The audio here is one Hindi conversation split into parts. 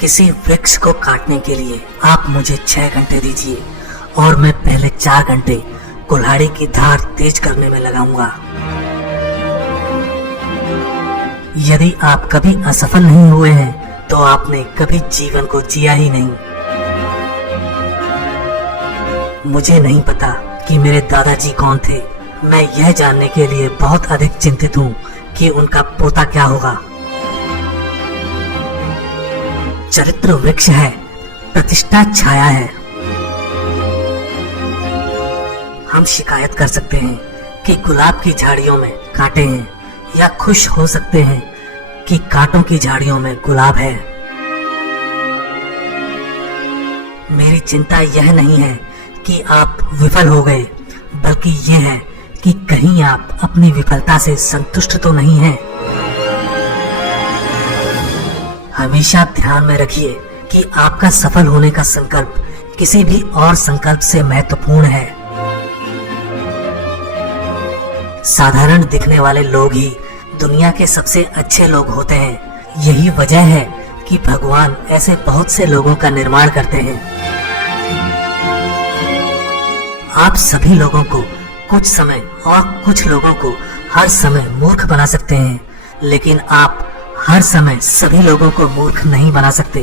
किसी वृक्ष को काटने के लिए आप मुझे 6 घंटे दीजिए और मैं पहले 4 घंटे कुल्हाड़ी की धार तेज करने में लगाऊंगा। यदि आप कभी असफल नहीं हुए हैं तो आपने कभी जीवन को जिया ही नहीं। मुझे नहीं पता कि मेरे दादाजी कौन थे। मैं यह जानने के लिए बहुत अधिक चिंतित हूँ कि उनका पोता क्या होगा। चरित्र वृक्ष है, प्रतिष्ठा छाया है। हम शिकायत कर सकते हैं कि गुलाब की झाड़ियों में कांटे हैं, या खुश हो सकते हैं कि कांटों की झाड़ियों में गुलाब है। मेरी चिंता यह नहीं है कि आप विफल हो गए, बल्कि यह है कि कहीं आप अपनी विफलता से संतुष्ट तो नहीं हैं। हमेशा ध्यान में रखिए कि आपका सफल होने का संकल्प किसी भी और संकल्प से महत्वपूर्ण है। साधारण दिखने वाले लोग ही दुनिया के सबसे अच्छे लोग होते हैं। यही वजह है कि भगवान ऐसे बहुत से लोगों का निर्माण करते हैं। आप सभी लोगों को कुछ समय और कुछ लोगों को हर समय मूर्ख बना सकते हैं, लेकिन आप हर समय सभी लोगों को मूर्ख नहीं बना सकते।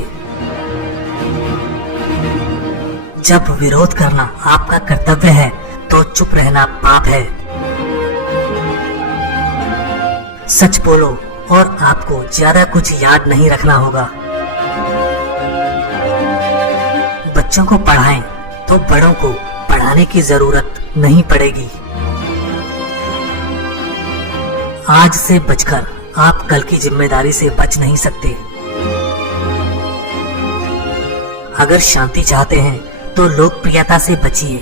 जब विरोध करना आपका कर्तव्य है तो चुप रहना पाप है। सच बोलो और आपको ज्यादा कुछ याद नहीं रखना होगा। बच्चों को पढ़ाएं तो बड़ों को पढ़ाने की जरूरत नहीं पड़ेगी। आज से बचकर आप कल की जिम्मेदारी से बच नहीं सकते। अगर शांति चाहते हैं तो लोकप्रियता से बचिए।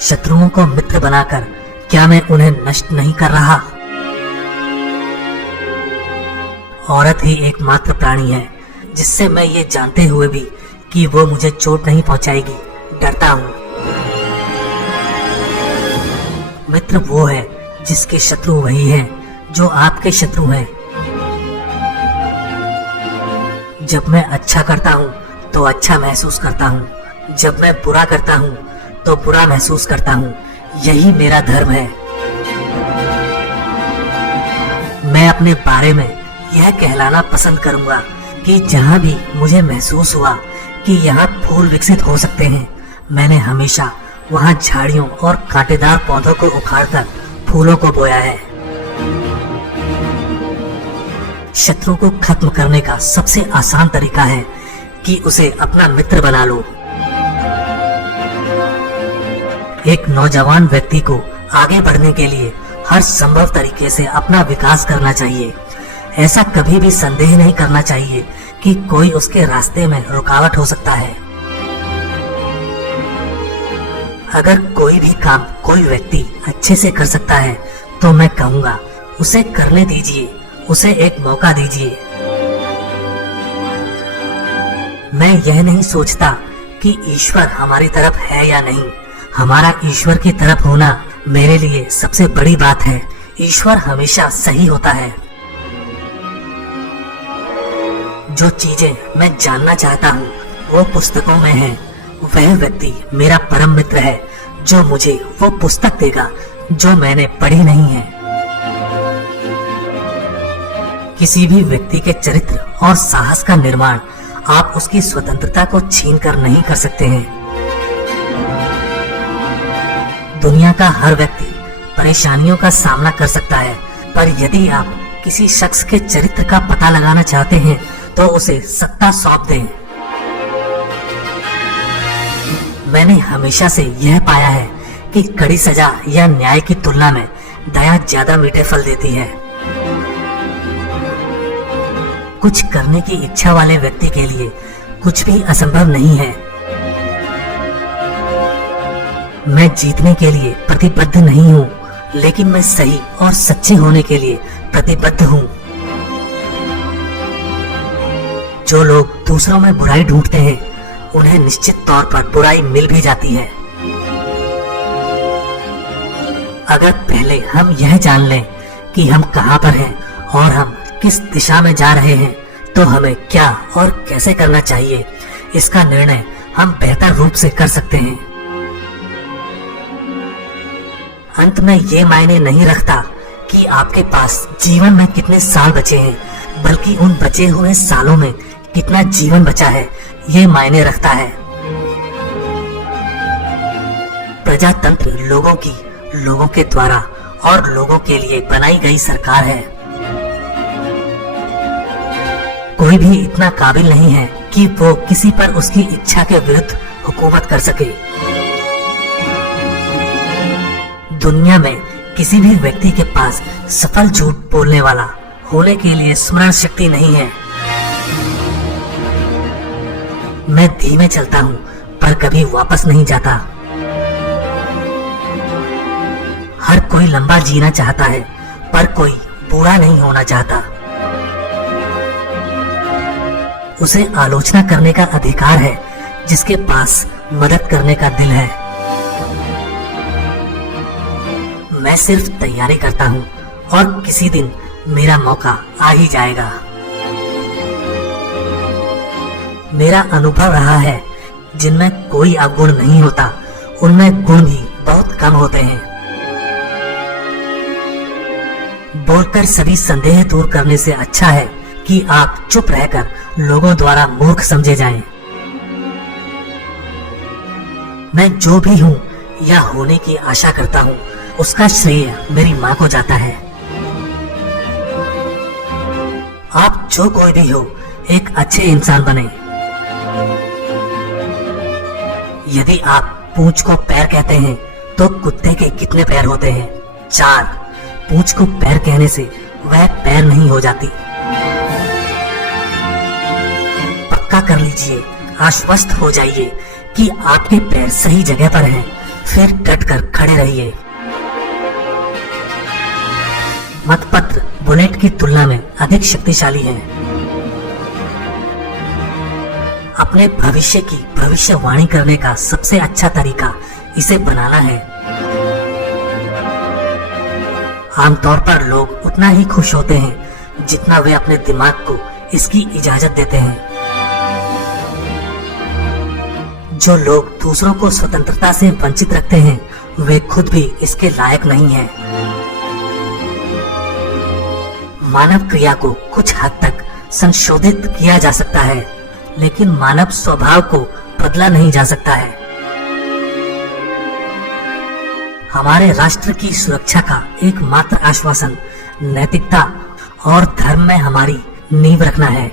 शत्रुओं को मित्र बनाकर क्या मैं उन्हें नष्ट नहीं कर रहा? औरत ही एकमात्र प्राणी है जिससे मैं ये जानते हुए भी कि वो मुझे चोट नहीं पहुंचाएगी डरता हूं। मित्र वो है जिसके शत्रु वही हैं जो आपके शत्रु हैं। जब मैं अच्छा करता हूँ तो अच्छा महसूस करता हूँ, जब मैं बुरा करता हूँ तो बुरा महसूस करता हूँ। यही मेरा धर्म है। मैं अपने बारे में यह कहलाना पसंद करूंगा कि जहाँ भी मुझे महसूस हुआ कि यहाँ फूल विकसित हो सकते हैं, मैंने हमेशा वहाँ झाड़ियों और कांटेदार पौधों को उखाड़कर फूलों को बोया है। शत्रु को खत्म करने का सबसे आसान तरीका है कि उसे अपना मित्र बना लो। एक नौजवान व्यक्ति को आगे बढ़ने के लिए हर संभव तरीके से अपना विकास करना चाहिए। ऐसा कभी भी संदेह नहीं करना चाहिए कि कोई उसके रास्ते में रुकावट हो सकता है। अगर कोई भी काम कोई व्यक्ति अच्छे से कर सकता है तो मैं कहूँगा उसे करने दीजिए, उसे एक मौका दीजिए। मैं यह नहीं सोचता कि ईश्वर हमारी तरफ है या नहीं। हमारा ईश्वर की तरफ होना मेरे लिए सबसे बड़ी बात है। ईश्वर हमेशा सही होता है। जो चीजें मैं जानना चाहता हूँ वो पुस्तकों में है। वह व्यक्ति मेरा परम मित्र है जो मुझे वो पुस्तक देगा जो मैंने पढ़ी नहीं है। किसी भी व्यक्ति के चरित्र और साहस का निर्माण आप उसकी स्वतंत्रता को छीनकर नहीं कर सकते हैं। दुनिया का हर व्यक्ति परेशानियों का सामना कर सकता है, पर यदि आप किसी शख्स के चरित्र का पता लगाना चाहते हैं तो उसे सत्ता सौंप दें। मैंने हमेशा से यह पाया है कि कड़ी सजा या न्याय की तुलना में दया ज्यादा मीठे फल देती है। कुछ करने की इच्छा वाले व्यक्ति के लिए कुछ भी असंभव नहीं है। मैं जीतने के लिए प्रतिबद्ध नहीं हूँ, लेकिन मैं सही और सच्चे होने के लिए प्रतिबद्ध हूँ। जो लोग दूसरों में बुराई ढूंढते हैं उन्हें निश्चित तौर पर बुराई मिल भी जाती है। अगर पहले हम यह जान लें कि हम कहाँ पर हैं और हम किस दिशा में जा रहे हैं, तो हमें क्या और कैसे करना चाहिए, इसका निर्णय हम बेहतर रूप से कर सकते हैं। अंत में ये मायने नहीं रखता कि आपके पास जीवन में कितने साल बचे हैं, बल्कि उन बचे हुए सालों में कितना जीवन बचा है, ये मायने रखता है। प्रजातंत्र लोगों के द्वारा और लोगों के लिए बनाई गई सरकार है। कोई भी इतना काबिल नहीं है कि वो किसी पर उसकी इच्छा के विरुद्ध हुकूमत कर सके। दुनिया में किसी भी व्यक्ति के पास सफल झूठ बोलने वाला होने के लिए स्मरण शक्ति नहीं है। मैं धीमे चलता हूँ पर कभी वापस नहीं जाता। हर कोई लंबा जीना चाहता है पर कोई बूढ़ा नहीं होना चाहता। उसे आलोचना करने का अधिकार है जिसके पास मदद करने का दिल है। मैं सिर्फ तैयारी करता हूँ और किसी दिन मेरा मौका आ ही जाएगा। मेरा अनुभव रहा है जिनमें कोई अवगुण नहीं होता, उनमें गुण भी बहुत कम होते हैं। बोलकर सभी संदेह दूर करने से अच्छा है कि आप चुप रहकर लोगों द्वारा मूर्ख समझे जाएं। मैं जो भी हूँ या होने की आशा करता हूँ, उसका श्रेय मेरी माँ को जाता है। आप जो कोई भी हो, एक अच्छे इंसान बने। यदि आप पूंछ को पैर कहते हैं तो कुत्ते के कितने पैर होते हैं? 4। पूंछ को पैर कहने से वह पैर नहीं हो जाती। पक्का कर लीजिए, आश्वस्त हो जाइए कि आपके पैर सही जगह पर हैं, फिर डट कर खड़े रहिए। मतपत्र बुलेट की तुलना में अधिक शक्तिशाली है। अपने भविष्य की भविष्यवाणी करने का सबसे अच्छा तरीका इसे बनाना है। आमतौर पर लोग उतना ही खुश होते हैं जितना वे अपने दिमाग को इसकी इजाजत देते हैं। जो लोग दूसरों को स्वतंत्रता से वंचित रखते हैं, वे खुद भी इसके लायक नहीं हैं। मानव क्रिया को कुछ हद तक संशोधित किया जा सकता है, लेकिन मानव स्वभाव को बदला नहीं जा सकता है। हमारे राष्ट्र की सुरक्षा का एकमात्र आश्वासन नैतिकता और धर्म में हमारी नींव रखना है।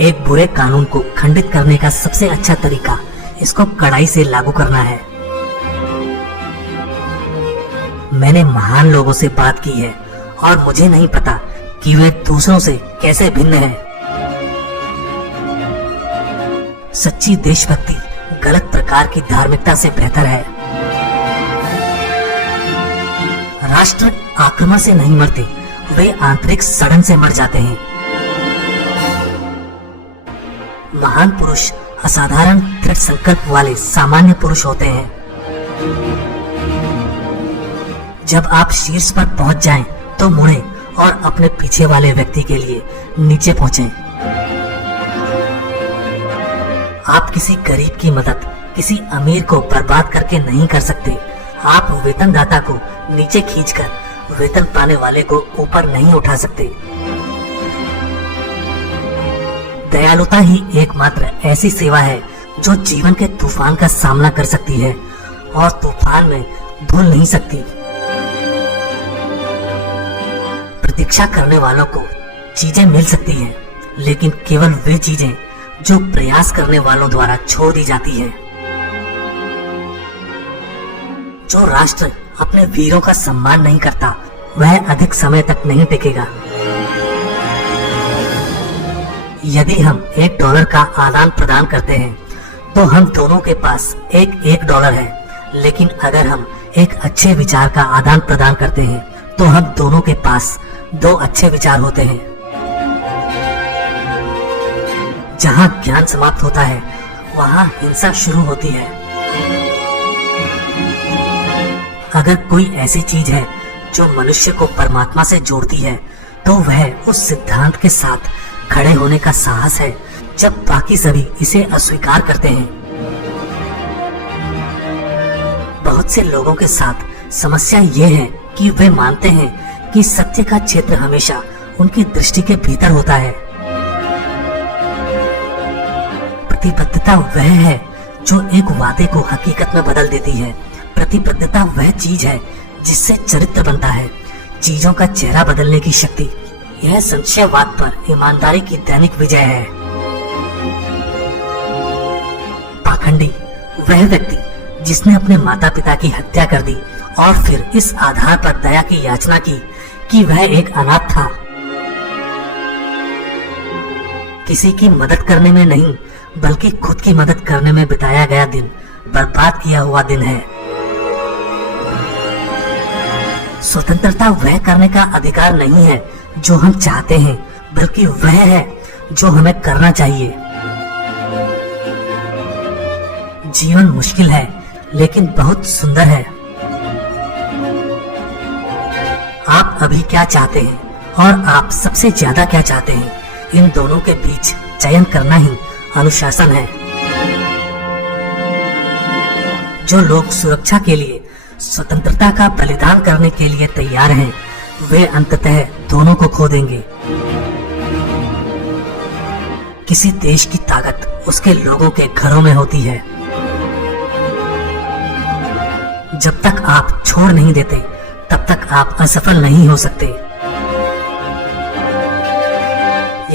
एक बुरे कानून को खंडित करने का सबसे अच्छा तरीका इसको कड़ाई से लागू करना है। मैंने महान लोगों से बात की है और मुझे नहीं पता कि वे दूसरों से कैसे भिन्न हैं। सच्ची देशभक्ति गलत प्रकार की धार्मिकता से बेहतर है। राष्ट्र आक्रमण से नहीं मरते, वे आंतरिक सड़न से मर जाते हैं। महान पुरुष असाधारण दृढ़ संकल्प वाले सामान्य पुरुष होते हैं। जब आप शीर्ष पर पहुंच जाएं, तो मुड़ें और अपने पीछे वाले व्यक्ति के लिए नीचे पहुंचें। आप किसी गरीब की मदद किसी अमीर को बर्बाद करके नहीं कर सकते। आप वेतनदाता को नीचे खींचकर वेतन पाने वाले को ऊपर नहीं उठा सकते। दयालुता ही एकमात्र ऐसी सेवा है जो जीवन के तूफान का सामना कर सकती है और तूफान में धुल नहीं सकती। प्रतीक्षा करने वालों को चीजें मिल सकती हैं, लेकिन केवल वे चीजें जो प्रयास करने वालों द्वारा छोड़ दी जाती है। जो राष्ट्र अपने वीरों का सम्मान नहीं करता, वह अधिक समय तक नहीं टिकेगा। यदि हम $1 का आदान प्रदान करते हैं, तो हम दोनों के पास एक $1 है। लेकिन अगर हम एक अच्छे विचार का आदान प्रदान करते हैं, तो हम दोनों के पास 2 अच्छे विचार होते हैं। जहाँ ज्ञान समाप्त होता है, वहाँ हिंसा शुरू होती है। अगर कोई ऐसी चीज है जो मनुष्य को परमात्मा से जोड़ती है, तो वह उस सिद्धांत के साथ खड़े होने का साहस है जब बाकी सभी इसे अस्वीकार करते हैं। बहुत से लोगों के साथ समस्या ये है कि वे मानते हैं कि सत्य का क्षेत्र हमेशा उनकी दृष्टि के भीतर होता है। प्रतिबद्धता वह है जो एक वादे को हकीकत में बदल देती है। प्रतिबद्धता वह चीज है जिससे चरित्र बनता है, चीजों का चेहरा बदलने की शक्ति। यह संशयवाद पर ईमानदारी की दैनिक विजय है। पाखंडी वह व्यक्ति जिसने अपने माता पिता की हत्या कर दी और फिर इस आधार पर दया की याचना की कि वह एक अनाथ था। किसी की मदद करने में नहीं बल्कि खुद की मदद करने में बिताया गया दिन बर्बाद किया हुआ दिन है। स्वतंत्रता वह करने का अधिकार नहीं है जो हम चाहते हैं, बल्कि वह है जो हमें करना चाहिए। जीवन मुश्किल है लेकिन बहुत सुंदर है। आप अभी क्या चाहते हैं और आप सबसे ज्यादा क्या चाहते हैं, इन दोनों के बीच चयन करना ही अनुशासन है। जो लोग सुरक्षा के लिए स्वतंत्रता का बलिदान करने के लिए तैयार हैं, वे अंततः दोनों को खो देंगे। किसी देश की ताकत उसके लोगों के घरों में होती है। जब तक आप छोड़ नहीं देते तब तक आप असफल नहीं हो सकते।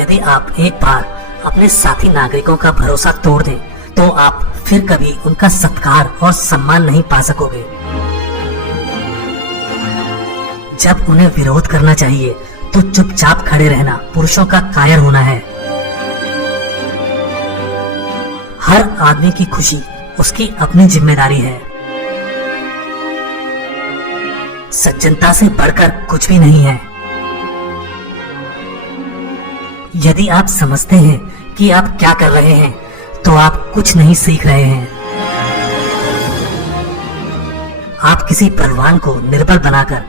यदि आप एक बार अपने साथी नागरिकों का भरोसा तोड़ दें, तो आप फिर कभी उनका सत्कार और सम्मान नहीं पा सकोगे। जब उन्हें विरोध करना चाहिए तो चुपचाप खड़े रहना पुरुषों का कायर होना है। हर आदमी की खुशी उसकी अपनी जिम्मेदारी है। सज्जनता से बढ़कर कुछ भी नहीं है। यदि आप समझते हैं कि आप क्या कर रहे हैं, तो आप कुछ नहीं सीख रहे हैं। आप किसी बलवान को निर्बल बनाकर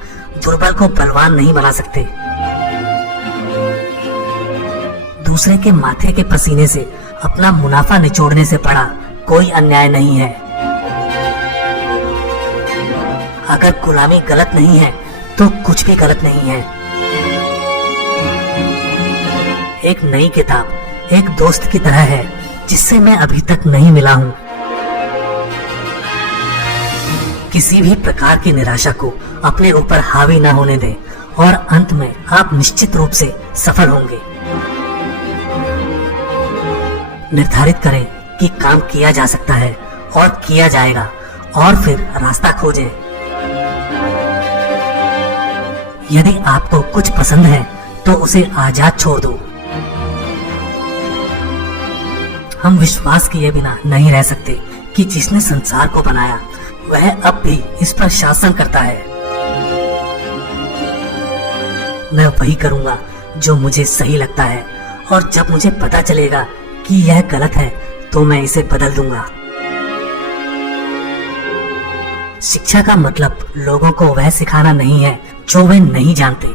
दुर्बल को बलवान नहीं बना सकते। दूसरे के माथे के पसीने से अपना मुनाफा निचोड़ने से बड़ा कोई अन्याय नहीं है। अगर गुलामी गलत नहीं है तो कुछ भी गलत नहीं है। एक नई किताब एक दोस्त की तरह है जिससे मैं अभी तक नहीं मिला हूँ। किसी भी प्रकार की निराशा को अपने ऊपर हावी न होने दें और अंत में आप निश्चित रूप से सफल होंगे। निर्धारित करें कि काम किया जा सकता है और किया जाएगा, और फिर रास्ता खोजें। यदि आपको कुछ पसंद है तो उसे आजाद छोड़ दो। हम विश्वास किए बिना नहीं रह सकते कि जिसने संसार को बनाया वह अब भी इस पर शासन करता है। मैं वही करूंगा जो मुझे सही लगता है, और जब मुझे पता चलेगा कि यह गलत है तो मैं इसे बदल दूंगा। शिक्षा का मतलब लोगों को वह सिखाना नहीं है जो वे नहीं जानते।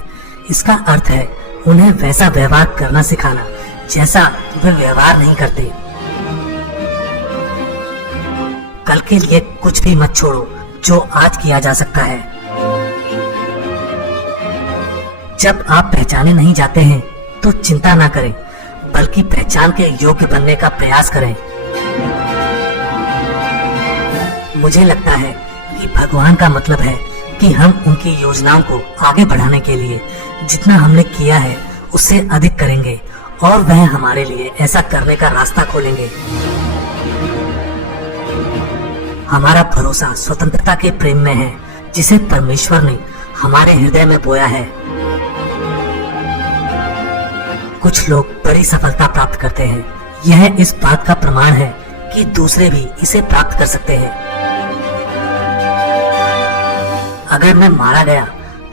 इसका अर्थ है उन्हें वैसा व्यवहार करना सिखाना जैसा वे व्यवहार नहीं करते। कल के लिए कुछ भी मत छोड़ो जो आज किया जा सकता है। जब आप पहचाने नहीं जाते हैं तो चिंता ना करें, बल्कि पहचान के योग्य बनने का प्रयास करें। मुझे लगता है कि भगवान का मतलब है कि हम उनकी योजनाओं को आगे बढ़ाने के लिए जितना हमने किया है उससे अधिक करेंगे, और वह हमारे लिए ऐसा करने का रास्ता खोलेंगे। हमारा भरोसा स्वतंत्रता के प्रेम में है जिसे परमेश्वर ने हमारे हृदय में बोया है। कुछ लोग बड़ी सफलता प्राप्त करते हैं। यह इस बात का प्रमाण है कि दूसरे भी इसे प्राप्त कर सकते हैं। अगर मैं मारा गया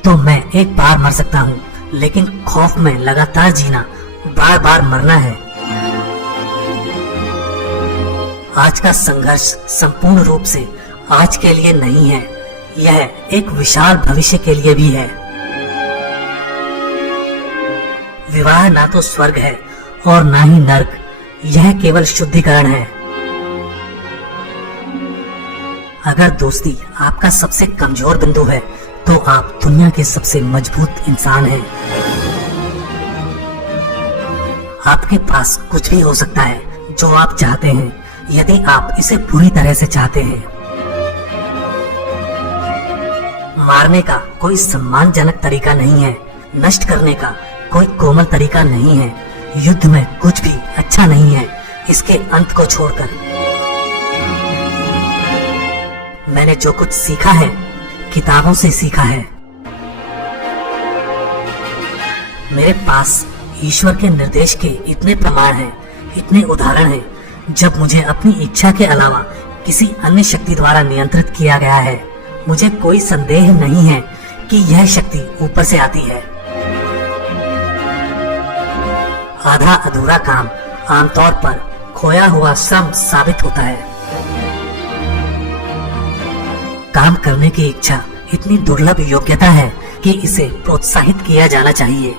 तो मैं एक बार मर सकता हूँ, लेकिन खौफ में लगातार जीना बार बार मरना है। आज का संघर्ष संपूर्ण रूप से आज के लिए नहीं है, यह एक विशाल भविष्य के लिए भी है। विवाह ना तो स्वर्ग है और ना ही नर्क, यह केवल शुद्धिकरण है। अगर दोस्ती आपका सबसे कमजोर बिंदु है तो आप दुनिया के सबसे मजबूत इंसान हैं। आपके पास कुछ भी हो सकता है जो आप चाहते हैं, यदि आप इसे पूरी तरह से चाहते हैं। मारने का कोई सम्मानजनक तरीका नहीं है, नष्ट करने का कोई कोमल तरीका नहीं है, युद्ध में कुछ भी अच्छा नहीं है इसके अंत को छोड़कर। मैंने जो कुछ सीखा है किताबों से सीखा है। मेरे पास ईश्वर के निर्देश के इतने प्रमाण हैं, इतने उदाहरण हैं, जब मुझे अपनी इच्छा के अलावा किसी अन्य शक्ति द्वारा नियंत्रित किया गया है। मुझे कोई संदेह नहीं है कि यह शक्ति ऊपर से आती है। आधा अधूरा काम आमतौर पर खोया हुआ श्रम साबित होता है। काम करने की इच्छा इतनी दुर्लभ योग्यता है कि इसे प्रोत्साहित किया जाना चाहिए।